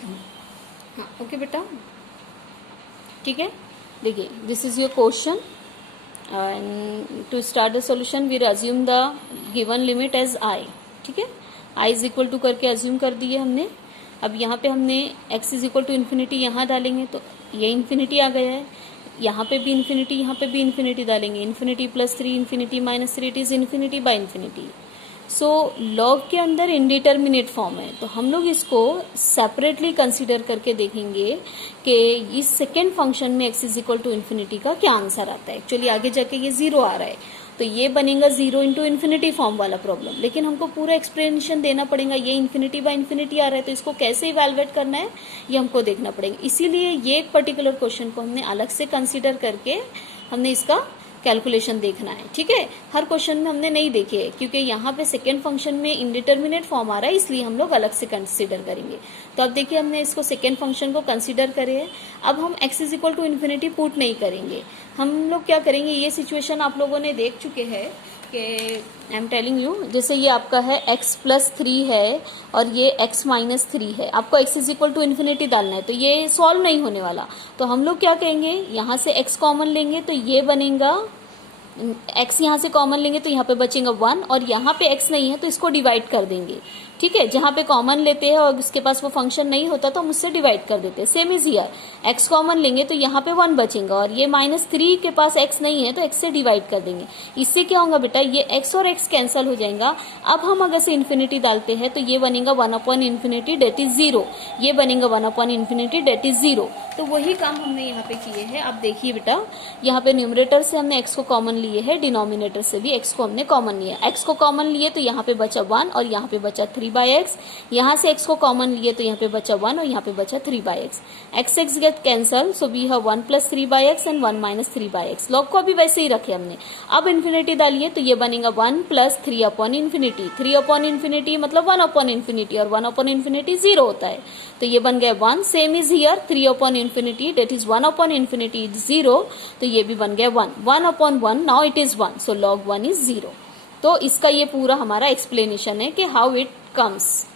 हाँ ओके बेटा, ठीक है। देखिए this is your question and to start the solution we assume the given limit as I, ठीक है। आई इज इक्वल टू करके अज्यूम कर दिए हमने। अब यहाँ पे हमने x is equal to infinity यहाँ डालेंगे तो ये इन्फिनिटी आ गया है, यहाँ पे भी इन्फिनिटी, यहाँ पे भी इन्फिनिटी डालेंगे, infinity plus 3 infinity minus 3 it is infinity by infinity. So log के अंदर इनडिटर्मिनेट फॉर्म है, तो हम लोग इसको सेपरेटली कंसीडर करके देखेंगे कि इस सेकेंड फंक्शन में x is equal to infinity का क्या आंसर आता है। एक्चुअली आगे जाके ये 0 आ रहा है, तो ये बनेगा 0 इंटू इन्फिनिटी फॉर्म वाला प्रॉब्लम, लेकिन हमको पूरा एक्सप्लेनेशन देना पड़ेगा। ये इन्फिनिटी बाय इन्फिनिटी आ रहा है, तो इसको कैसे इवेलुएट करना है ये हमको देखना पड़ेगा। इसीलिए ये एक पर्टिकुलर क्वेश्चन को हमने अलग से कंसीडर करके हमने इसका कैलकुलेशन देखना है, ठीक है। हर क्वेश्चन में हमने नहीं देखे है, क्योंकि यहाँ पे सेकेंड फंक्शन में इंडिटर्मिनेट फॉर्म आ रहा है, इसलिए हम लोग अलग से कंसीडर करेंगे। तो अब देखिए हमने इसको सेकेंड फंक्शन को कंसीडर करे है। अब हम x is equal to infinity put नहीं करेंगे, हम लोग क्या करेंगे, ये सिचुएशन आप लोगों ने देख चुके हैं कि आई एम टेलिंग यू, जैसे ये आपका है x प्लस 3 है और ये x माइनस 3 है, आपको x is equal to infinity डालना है, तो ये सॉल्व नहीं होने वाला। तो हम लोग क्या कहेंगे, यहाँ से x कॉमन लेंगे तो ये बनेगा, x यहाँ से कॉमन लेंगे तो यहाँ पे बचेगा 1, और यहाँ पे x नहीं है तो इसको डिवाइड कर देंगे, ठीक है। जहाँ पे कॉमन लेते हैं और उसके पास वो फंक्शन नहीं होता तो हम उससे डिवाइड कर देते हैं। Same is here, x common लेंगे तो यहाँ पे 1 बचेगा, और ये माइनस 3 के पास x नहीं है तो x से डिवाइड कर देंगे। इससे क्या होगा बेटा, ये x और x कैंसल हो जाएगा। अब हम अगर से इन्फिनिटी डालते हैं तो ये बनेगा 1 अपॉन इन्फिनिटी डेट इज 0, ये बनेगा 1 अपॉन इन्फिनिटी डेट इज 0। तो वही काम हमने यहाँ पे किए हैं। अब देखिए बेटा, यहाँ पे न्यूमरेटर से हमने x को कॉमन लिए है, डिनोमिनेटर से भी x को हमने कॉमन लिया। x को कॉमन लिए तो यहाँ पे बचा 1 और यहाँ पे बचा 3/x, यहाँ से x को कॉमन लिए तो यहाँ पे बचा 1 और यहाँ पे बचा 3/x। x get cancel, so we have 1 plus 3/x and 1 minus 3/x। Log को अभी वैसे ही रखे हमने। अब इन्फिनिटी डालिए तो ये बनेगा 1 plus 3 upon infinity, 3 upon infinity मतलब 1 अपॉन इन्फिनिटी, और 1 अपॉन इन्फिनिटी 0 होता है, तो ये बन गया 1। Same is here, 3 upon infinity that is 1 upon infinity is 0, तो ये भी बन गया 1। 1 upon 1 now it is 1, so log 1 is 0। तो इसका ये पूरा हमारा एक्सप्लेनेशन है कि हाउ इट कम्स,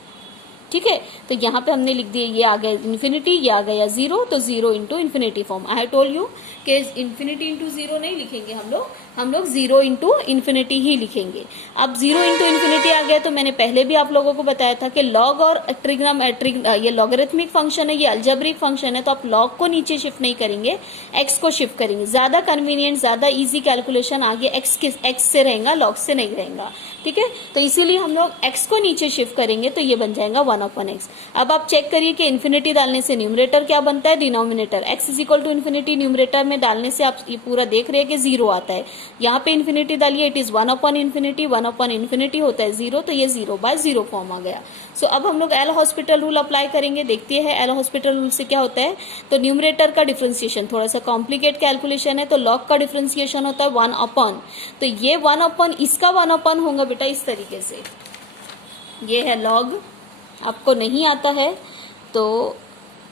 ठीक है। तो यहाँ पे हमने लिख दिया, ये आ गया इन्फिनिटी, ये आ गया 0, तो 0 into infinity form. I have told you कि इन्फिनिटी इंटू 0 नहीं लिखेंगे हम लोग 0 इंटू इन्फिनिटी ही लिखेंगे। अब 0 इंटू इन्फिनिटी आ गया तो मैंने पहले भी आप लोगों को बताया था कि लॉग और ये लॉगरिथमिक फंक्शन है, ये अलजेब्रिक फंक्शन है, तो आप लॉग को नीचे शिफ्ट नहीं करेंगे, एक्स को शिफ्ट करेंगे। ज्यादा कन्वीनियंट, ज्यादा इजी कैलकुलेशन आगे एक्स से रहेगा, लॉग से नहीं रहेगा, ठीक है। तो इसीलिए हम लोग एक्स को नीचे शिफ्ट करेंगे, तो ये बन जाएगा 1 अपॉन एक्स। अब आप चेक करिए कि इन्फिनिटी डालने से न्यूमरेटर क्या बनता है, denominator. X is equal to infinity numerator में डालने से आप ये पूरा देख रहे हैं कि 0 आता है। यहाँ पे इन्फिनिटी डालिए, it is 1 upon infinity, 1 upon infinity होता है 0, तो ये 0/0 फॉर्म आ गया। सो अब हम लोग एल हॉस्पिटल रूल अप्लाई करेंगे, देखते हैं एल हॉस्पिटल रूल से क्या होता है। तो न्यूमरेटर का डिफरेंशिएशन थोड़ा सा कॉम्प्लिकेट कैलकुलेशन है, तो लॉग का डिफरेंशिएशन होता है 1 अपॉन, तो ये 1 अपॉन, इसका 1 अपॉन होगा बेटा इस तरीके से। ये है लॉग, आपको नहीं आता है तो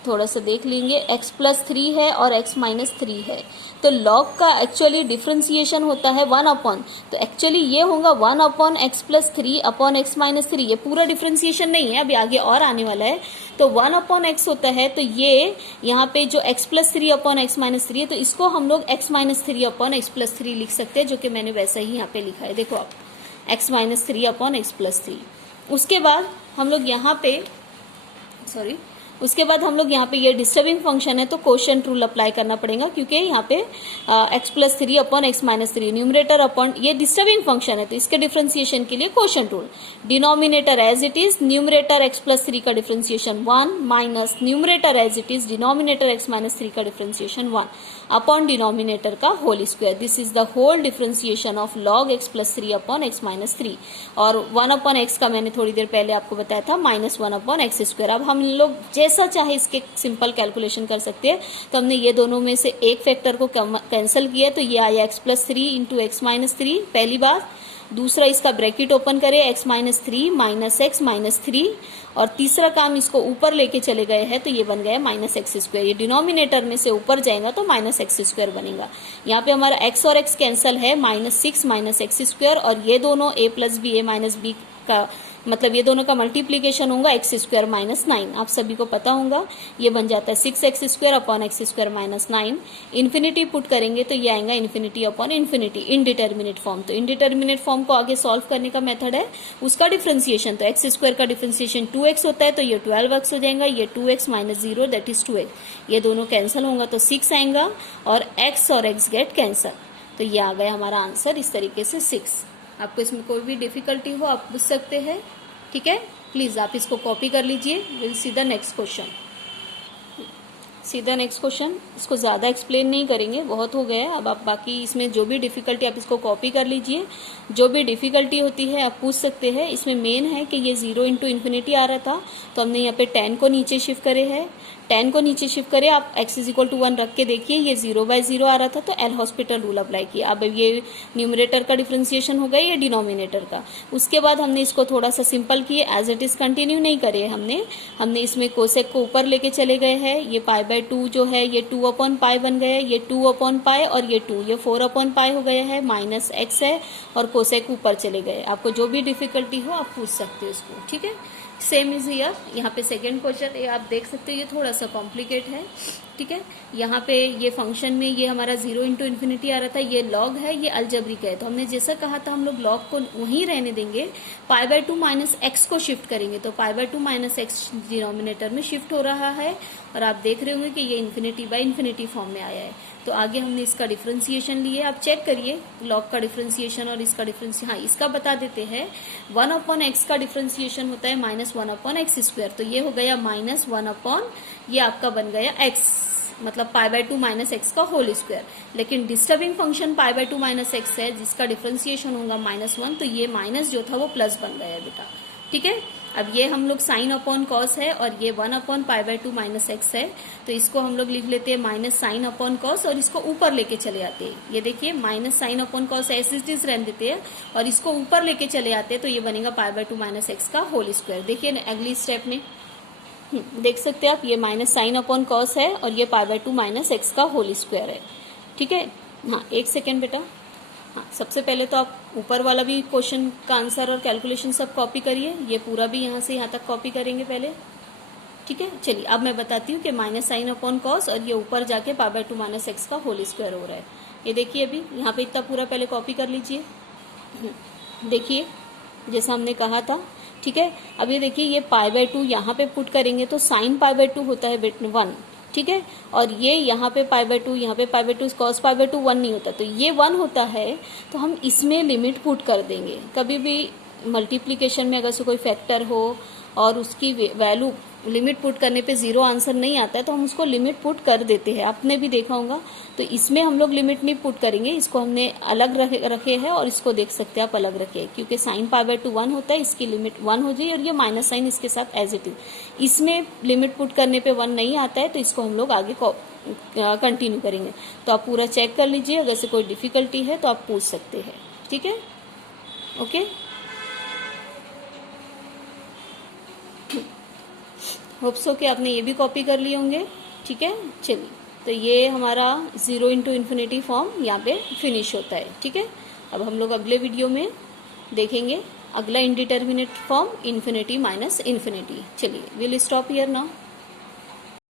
थोड़ा सा देख लेंगे। x प्लस 3 है और x माइनस 3 है, तो लॉग का एक्चुअली डिफरेंशिएशन होता है 1 अपॉन, तो एक्चुअली ये होगा 1 upon x plus 3 upon x minus 3। ये पूरा डिफरेंशिएशन नहीं है, अभी आगे और आने वाला है। तो 1 अपॉन x होता है, तो ये यहाँ पे जो x plus 3 upon x minus 3 है, तो इसको हम लोग x minus 3 upon x plus 3 लिख सकते हैं, जो कि मैंने वैसा ही यहाँ पे लिखा है। देखो आप, x minus 3 upon x plus 3। उसके बाद हम लोग यहाँ पे उसके बाद हम लोग यहाँ पे ये डिस्टर्बिंग फंक्शन है, तो कोशेंट रूल अप्लाई करना पड़ेगा, क्योंकि यहाँ पे x plus 3 upon x minus 3 numerator upon, ये डिस्टर्बिंग फंक्शन है, तो इसके डिफरेंशिएशन के लिए quotient rule. Denominator as it is, numerator x plus 3 का differentiation 1 minus numerator as it is, denominator x minus 3 का डिफरेंशिएशन 1 अपॉन डिनोमिनेटर का whole square. This is the whole differentiation of log x plus 3 upon x minus 3। और 1 upon x का मैंने थोड़ी देर पहले आपको बताया था -1 अपॉन x स्क्वायर। अब हम लोग जैसा चाहे इसके सिंपल कैलकुलेशन कर सकते हैं, तो हमने ये दोनों में से एक फैक्टर को कैंसिल किया, तो ये आया x plus 3 into x minus 3, पहली बात। दूसरा, इसका ब्रैकेट ओपन करें, x minus 3 minus x minus 3, और तीसरा काम इसको ऊपर लेके चले गए हैं, तो ये बन गया माइनस एक्स स्क्वायर। ये डिनोमिनेटर में से ऊपर जाएगा तो माइनस एक्स स्क्वायर बनेगा। यहाँ पे हमारा x और x कैंसल है, -6 माइनस एक्स स्क्वायर, और ये दोनों a plus B, a minus B का मतलब ये दोनों का मल्टीप्लीकेशन होगा एक्स स्क्वायर माइनस 9, आप सभी को पता होगा ये बन जाता है 6x² upon x² minus 9। Infinity put करेंगे तो ये आएगा infinity upon infinity indeterminate form. तो इनडिटर्मिनेट फॉर्म को आगे सॉल्व करने का मेथड है उसका डिफरेंशिएशन, तो x² का डिफरेंशिएशन 2x होता है तो ये 12x हो जाएगा, ये 2x minus 0 that is 2x, ये दोनों कैंसिल होगा तो 6 आएगा और x और x गेट कैंसिल, तो ये आ गया हमारा आंसर इस तरीके से 6। आपको इसमें कोई भी डिफिकल्टी हो आप पूछ सकते हैं, ठीक है। प्लीज आप इसको कॉपी कर लीजिए। Will see the next question. सीधा नेक्स्ट क्वेश्चन, इसको ज़्यादा एक्सप्लेन नहीं करेंगे, बहुत हो गया है। अब आप बाकी इसमें जो भी डिफिकल्टी आप इसको कॉपी कर लीजिए, जो भी डिफिकल्टी होती है आप पूछ सकते हैं। इसमें मेन है कि ये 0 इंटू इन्फिनिटी आ रहा था तो हमने यहाँ पे 10 को नीचे शिफ्ट करे है, 10 को नीचे शिफ्ट करे, आप x इक्वल टू 1 रख के देखिए, ये 0/0 आ रहा था तो एल हॉस्पिटल रूल अप्लाई किया। अब ये न्यूमरेटर का डिफरेंशिएशन हो गया, ये डिनोमिनेटर का। उसके बाद हमने इसको थोड़ा सा सिंपल किए, एज इट इज कंटिन्यू नहीं करे हमने इसमें कोसेक को ऊपर लेके चले गए हैं, ये π/2 जो है ये 2/π बन गया है, ये 2/π और ये 2, ये 4/π हो गया है, माइनस x है और कोसेक ऊपर चले गए। आपको जो भी डिफिकल्टी हो आप पूछ सकते हो इसको, ठीक है। सेम इज हियर, यहाँ पे सेकेंड क्वेश्चन आप देख सकते हो, ये थोड़ा सा कॉम्प्लिकेट है, ठीक है। यहाँ पे ये फंक्शन में ये हमारा 0 इंटू इन्फिनिटी आ रहा था, ये लॉग है, ये अलजेब्रिक है, तो हमने जैसा कहा था हम लोग लॉग को वहीं रहने देंगे, π/2 माइनस एक्स को शिफ्ट करेंगे, तो π/2 माइनस एक्स डिनोमिनेटर में शिफ्ट हो रहा है और आप देख रहे होंगे कि ये इन्फिनिटी बाय इन्फिनिटी फॉर्म में आया है। तो आगे हमने इसका डिफरेंशिएशन लिए, आप चेक करिए लॉग का डिफरेंशिएशन और इसका डिफरेंशिएशन। हाँ, इसका बता देते हैं 1/x का डिफरेंशिएशन होता है -1/x², तो ये हो गया -1/, ये आपका बन गया x, मतलब π/2 माइनस एक्स का होल स्क्वायर। लेकिन डिस्टर्बिंग फंक्शन π/2 माइनस एक्स है जिसका डिफरेंशिएशन होगा -1, तो ये माइनस जो था वो प्लस बन गया बेटा, ठीक है। अब ये हम लोग साइन अपॉन कॉस है और ये 1/π/2 माइनस एक्स है, तो इसको हम लोग लिख लेते हैं माइनस साइन अपॉन कॉस और इसको ऊपर लेके चले आते हैं। ये देखिए minus sine upon cos as it is रहने देते हैं और इसको ऊपर लेके चले आते हैं, तो ये बनेगा π/2 माइनस एक्स का होल स्क्वायर। देखिए अगली स्टेप में देख सकते हैं आप, ये माइनस साइन अपॉन कॉस है और ये π/2 माइनस एक्स का होल स्क्वायर है, ठीक है। हाँ, एक सेकेंड बेटा। हाँ, सबसे पहले तो आप ऊपर वाला भी क्वेश्चन का आंसर और कैलकुलेशन सब कॉपी करिए, ये पूरा भी यहाँ से यहाँ तक कॉपी करेंगे पहले, ठीक है। चलिए अब मैं बताती हूँ कि माइनस साइन अपॉन कॉस और ये ऊपर जाके π/2 माइनस एक्स का होल स्क्वायर हो रहा है। ये देखिए अभी यहाँ पे इतना पूरा पहले कॉपी कर लीजिए, देखिए जैसा हमने कहा था, ठीक है। अब ये देखिए ये π/2 यहाँ पे पुट करेंगे तो साइन π/2 होता है 1, ठीक है, और ये यहाँ पे π/2, यहाँ पे π/2 cos π/2 1 नहीं होता, तो ये 1 होता है, तो हम इसमें लिमिट पुट कर देंगे। कभी भी मल्टीप्लिकेशन में अगर से कोई फैक्टर हो और उसकी वैल्यू लिमिट पुट करने पे 0 आंसर नहीं आता है तो हम उसको लिमिट पुट कर देते हैं, आपने भी देखा होगा। तो इसमें हम लोग लिमिट नहीं पुट करेंगे, इसको हमने अलग रखे हैं और इसको देख सकते हैं आप अलग रखे, क्योंकि साइन π/2 1 होता है, इसकी लिमिट 1 हो जाए और ये माइनस साइन इसके साथ एज इट इज। इसमें लिमिट पुट करने पे 1 नहीं आता है तो इसको हम लोग आगे कंटिन्यू करेंगे। तो आप पूरा चेक कर लीजिए, अगर से कोई डिफिकल्टी है तो आप पूछ सकते हैं, ठीक है, ओके। होप सो कि आपने ये भी कॉपी कर लिए होंगे, ठीक है। चलिए, तो ये हमारा 0 इंटू इन्फिनिटी फॉर्म यहाँ पे फिनिश होता है, ठीक है। अब हम लोग अगले वीडियो में देखेंगे अगला indeterminate form infinity minus infinity. चलिए, विल स्टॉप हियर नाउ।